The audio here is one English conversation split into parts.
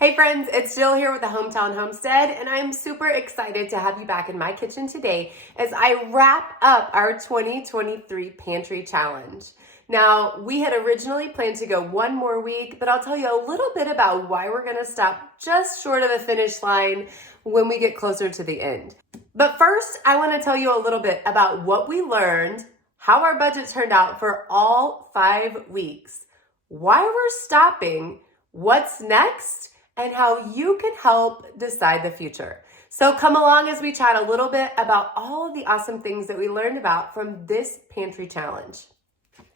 Hey friends, it's Jill here with the Hometown Homestead, and I'm super excited to have you back in my kitchen today as I wrap up our 2023 Pantry Challenge. Now, we had originally planned to go one more week, but I'll tell you a little bit about why we're gonna stop just short of the finish line when we get closer to the end. But first, I wanna tell you a little bit about what we learned, how our budget turned out for all 5 weeks, why we're stopping, what's next, and how you can help decide the future. So come along as we chat a little bit about all of the awesome things that we learned about from this Pantry Challenge.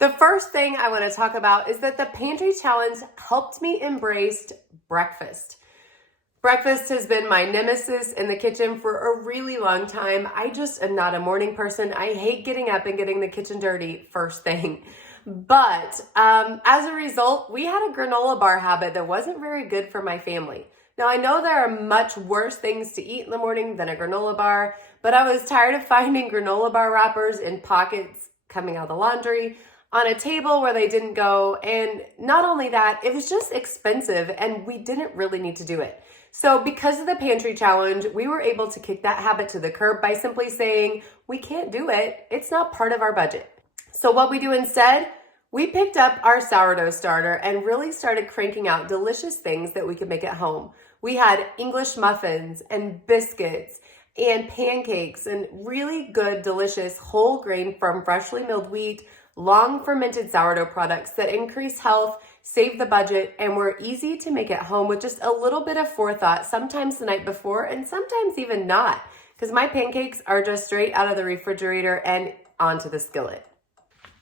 The first thing I want to talk about is that the Pantry Challenge helped me embrace breakfast. Breakfast has been my nemesis in the kitchen for a really long time. I just am not a morning person. I hate getting up and getting the kitchen dirty first thing. But as a result, we had a granola bar habit that wasn't very good for my family. Now, I know there are much worse things to eat in the morning than a granola bar, but I was tired of finding granola bar wrappers in pockets coming out of the laundry, on a table where they didn't go. And not only that, it was just expensive and we didn't really need to do it. So because of the Pantry Challenge, we were able to kick that habit to the curb by simply saying, we can't do it. It's not part of our budget. So what we do instead, we picked up our sourdough starter and really started cranking out delicious things that we could make at home. We had English muffins and biscuits and pancakes and really good, delicious whole grain from freshly milled wheat, long fermented sourdough products that increase health, save the budget, and were easy to make at home with just a little bit of forethought, sometimes the night before and sometimes even not, because my pancakes are just straight out of the refrigerator and onto the skillet.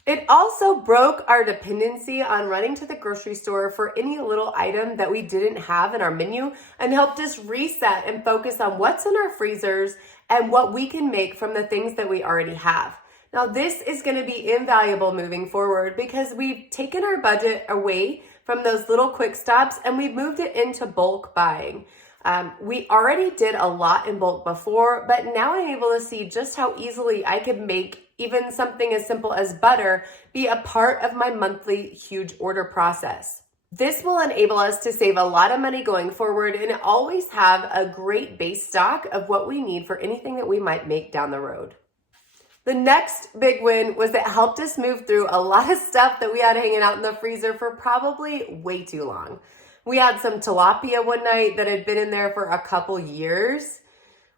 It also broke our dependency on running to the grocery store for any little item that we didn't have in our menu and helped us reset and focus on what's in our freezers and what we can make from the things that we already have. Now, this is going to be invaluable moving forward because we've taken our budget away from those little quick stops and we've moved it into bulk buying. We already did a lot in bulk before, but now I'm able to see just how easily I could make even something as simple as butter be a part of my monthly huge order process. This will enable us to save a lot of money going forward and always have a great base stock of what we need for anything that we might make down the road. The next big win was it helped us move through a lot of stuff that we had hanging out in the freezer for probably way too long. We had some tilapia one night that had been in there for a couple years,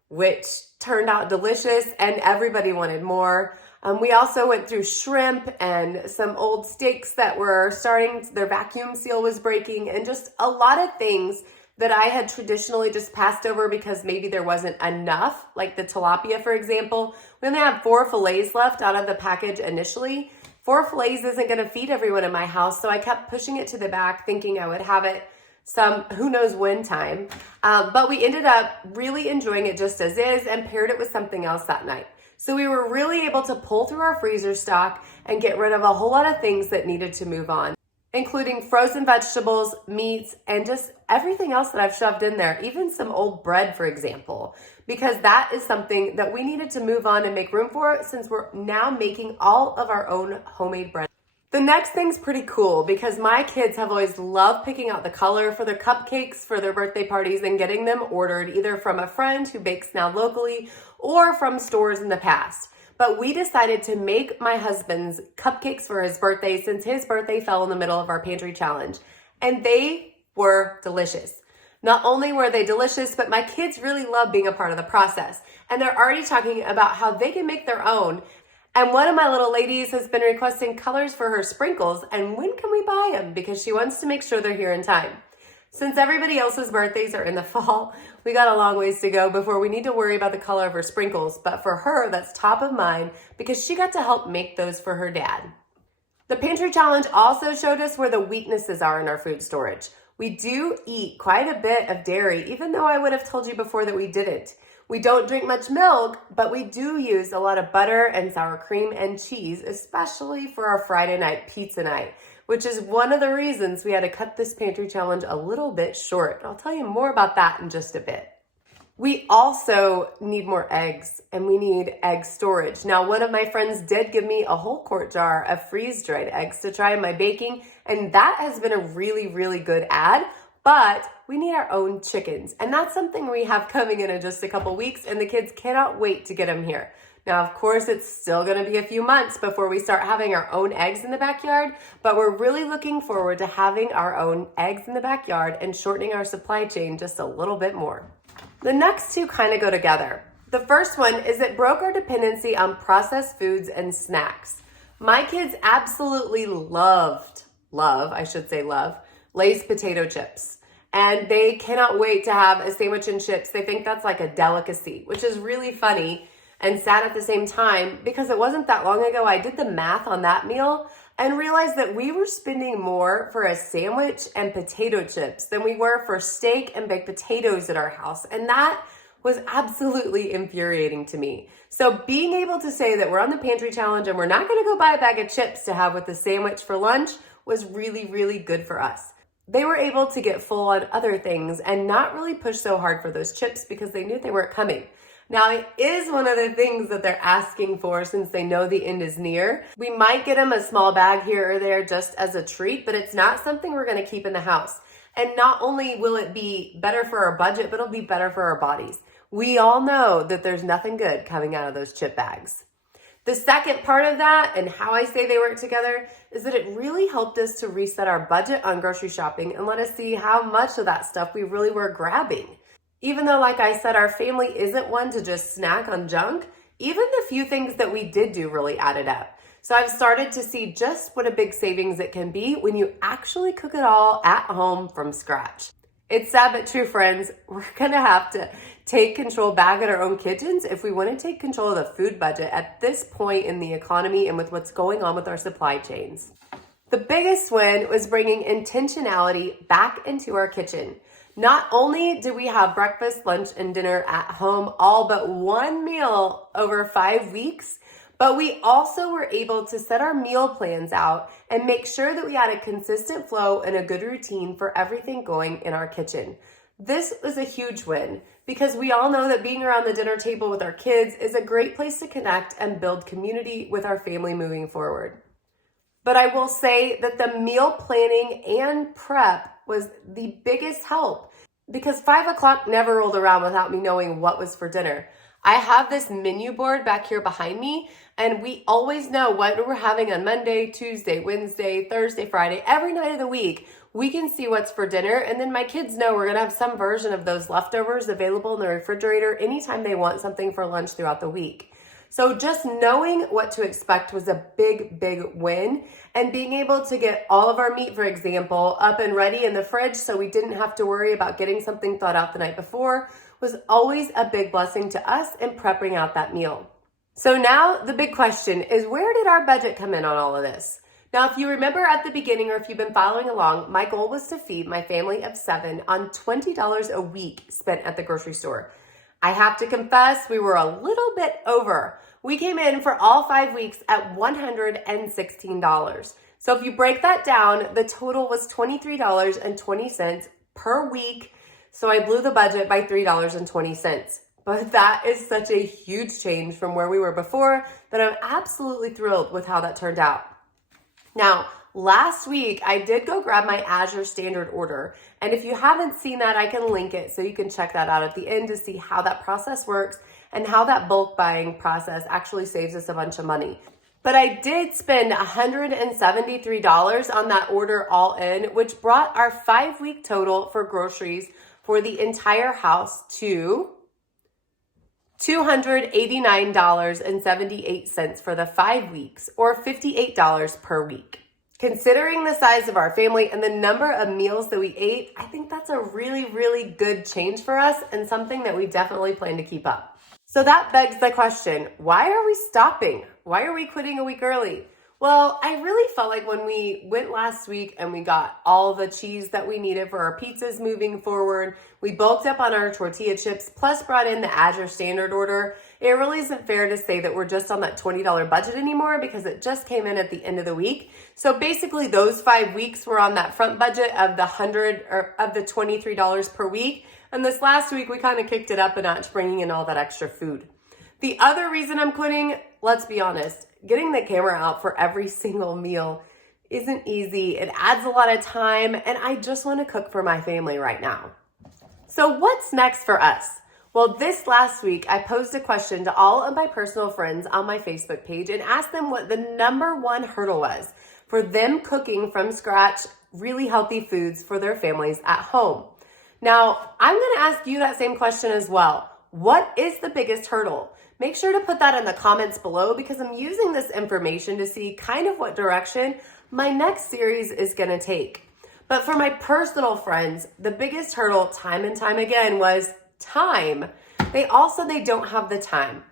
which turned out delicious and everybody wanted more. We also went through shrimp and some old steaks that were their vacuum seal was breaking, and just a lot of things that I had traditionally just passed over because maybe there wasn't enough, like the tilapia, for example. We only had 4 fillets left out of the package initially. 4 fillets isn't going to feed everyone in my house, so I kept pushing it to the back thinking I would have it some who knows when time. But we ended up really enjoying it just as is and paired it with something else that night. So we were really able to pull through our freezer stock and get rid of a whole lot of things that needed to move on, including frozen vegetables, meats, and just everything else that I've shoved in there, even some old bread, for example, because that is something that we needed to move on and make room for since we're now making all of our own homemade bread. The next thing's pretty cool because my kids have always loved picking out the color for their cupcakes for their birthday parties and getting them ordered either from a friend who bakes now locally or from stores in the past. But we decided to make my husband's cupcakes for his birthday since his birthday fell in the middle of our Pantry Challenge. And they were delicious. Not only were they delicious, but my kids really love being a part of the process. And they're already talking about how they can make their own. And one of my little ladies has been requesting colors for her sprinkles. And when can we buy them? Because she wants to make sure they're here in time. Since everybody else's birthdays are in the fall, we got a long ways to go before we need to worry about the color of her sprinkles. But for her, that's top of mind because she got to help make those for her dad. The Pantry Challenge also showed us where the weaknesses are in our food storage. We do eat quite a bit of dairy, even though I would have told you before that we didn't. We don't drink much milk, but we do use a lot of butter and sour cream and cheese, especially for our Friday night pizza night, which is one of the reasons we had to cut this Pantry Challenge a little bit short. I'll tell you more about that in just a bit. We also need more eggs, and we need egg storage. Now, one of my friends did give me a whole quart jar of freeze-dried eggs to try in my baking, and that has been a really, really good add. but we need our own chickens. And that's something we have coming in just a couple weeks, and the kids cannot wait to get them here. Now, of course, it's still going to be a few months before we start having our own eggs in the backyard, but we're really looking forward to having our own eggs in the backyard and shortening our supply chain just a little bit more. The next two kind of go together. The first one is it broke our dependency on processed foods and snacks. My kids absolutely love Lay's potato chips. And they cannot wait to have a sandwich and chips. They think that's like a delicacy, which is really funny and sad at the same time, because it wasn't that long ago I did the math on that meal and realized that we were spending more for a sandwich and potato chips than we were for steak and baked potatoes at our house. And that was absolutely infuriating to me. So being able to say that we're on the pantry challenge and we're not going to go buy a bag of chips to have with the sandwich for lunch was really, really good for us. They were able to get full on other things and not really push so hard for those chips because they knew they weren't coming. Now, it is one of the things that they're asking for since they know the end is near. We might get them a small bag here or there just as a treat, but it's not something we're going to keep in the house. And not only will it be better for our budget, but it'll be better for our bodies. We all know that there's nothing good coming out of those chip bags. The second part of that, and how I say they work together, is that it really helped us to reset our budget on grocery shopping and let us see how much of that stuff we really were grabbing. Even though, like I said, our family isn't one to just snack on junk, even the few things that we did do really added up. So I've started to see just what a big savings it can be when you actually cook it all at home from scratch. It's sad but true, friends. We're going to have to take control back at our own kitchens if we want to take control of the food budget at this point in the economy and with what's going on with our supply chains. The biggest win was bringing intentionality back into our kitchen. Not only did we have breakfast, lunch, and dinner at home, all but one meal over 5 weeks, but we also were able to set our meal plans out and make sure that we had a consistent flow and a good routine for everything going in our kitchen. This was a huge win because we all know that being around the dinner table with our kids is a great place to connect and build community with our family moving forward. But I will say that the meal planning and prep was the biggest help because 5 o'clock never rolled around without me knowing what was for dinner. I have this menu board back here behind me, and we always know what we're having on Monday, Tuesday, Wednesday, Thursday, Friday, every night of the week. We can see what's for dinner, and then my kids know we're going to have some version of those leftovers available in the refrigerator anytime they want something for lunch throughout the week. So just knowing what to expect was a big, big win. And being able to get all of our meat, for example, up and ready in the fridge so we didn't have to worry about getting something thawed out the night before was always a big blessing to us in prepping out that meal. So now the big question is, where did our budget come in on all of this? Now, if you remember at the beginning, or if you've been following along, my goal was to feed my family of 7 on $20 a week spent at the grocery store. I have to confess, we were a little bit over. We came in for all 5 weeks at $116. So if you break that down, the total was $23.20 per week. So I blew the budget by $3.20. But that is such a huge change from where we were before that I'm absolutely thrilled with how that turned out. Now, last week, I did go grab my Azure standard order. And if you haven't seen that, I can link it so you can check that out at the end to see how that process works and how that bulk buying process actually saves us a bunch of money. But I did spend $173 on that order all in, which brought our 5-week total for groceries for the entire house to $289.78 for the 5 weeks, or $58 per week. Considering the size of our family and the number of meals that we ate, I think that's a really, really good change for us and something that we definitely plan to keep up. So that begs the question, why are we stopping? Why are we quitting a week early? Well, I really felt like when we went last week and we got all the cheese that we needed for our pizzas moving forward, we bulked up on our tortilla chips, plus brought in the Azure standard order. It really isn't fair to say that we're just on that $20 budget anymore because it just came in at the end of the week. So basically those 5 weeks were on that front budget of the $23 per week. And this last week, we kind of kicked it up a notch, bringing in all that extra food. The other reason I'm quitting, let's be honest, getting the camera out for every single meal isn't easy. It adds a lot of time, and I just want to cook for my family right now. So what's next for us? Well, this last week, I posed a question to all of my personal friends on my Facebook page and asked them what the number one hurdle was for them cooking from scratch really healthy foods for their families at home. Now, I'm going to ask you that same question as well. What is the biggest hurdle? Make sure to put that in the comments below because I'm using this information to see kind of what direction my next series is going to take. But for my personal friends, the biggest hurdle time and time again was time. They don't have the time.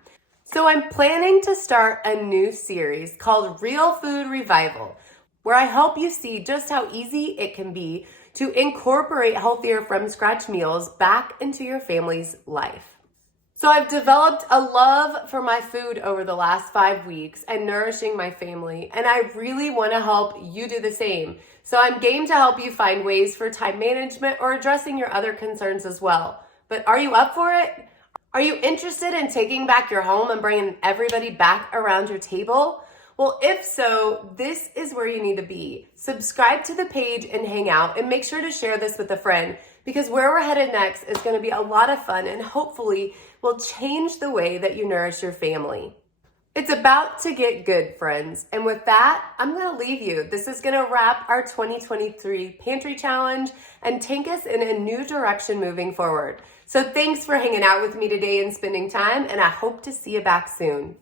So I'm planning to start a new series called Real Food Revival, where I help you see just how easy it can be to incorporate healthier from scratch meals back into your family's life. So I've developed a love for my food over the last 5 weeks and nourishing my family, and I really want to help you do the same. So I'm game to help you find ways for time management or addressing your other concerns as well. But are you up for it? Are you interested in taking back your home and bringing everybody back around your table? Well, if so, this is where you need to be. Subscribe to the page and hang out, and make sure to share this with a friend because where we're headed next is going to be a lot of fun and hopefully will change the way that you nourish your family. It's about to get good, friends. And with that, I'm going to leave you. This is going to wrap our 2023 Pantry Challenge and take us in a new direction moving forward. So thanks for hanging out with me today and spending time, and I hope to see you back soon.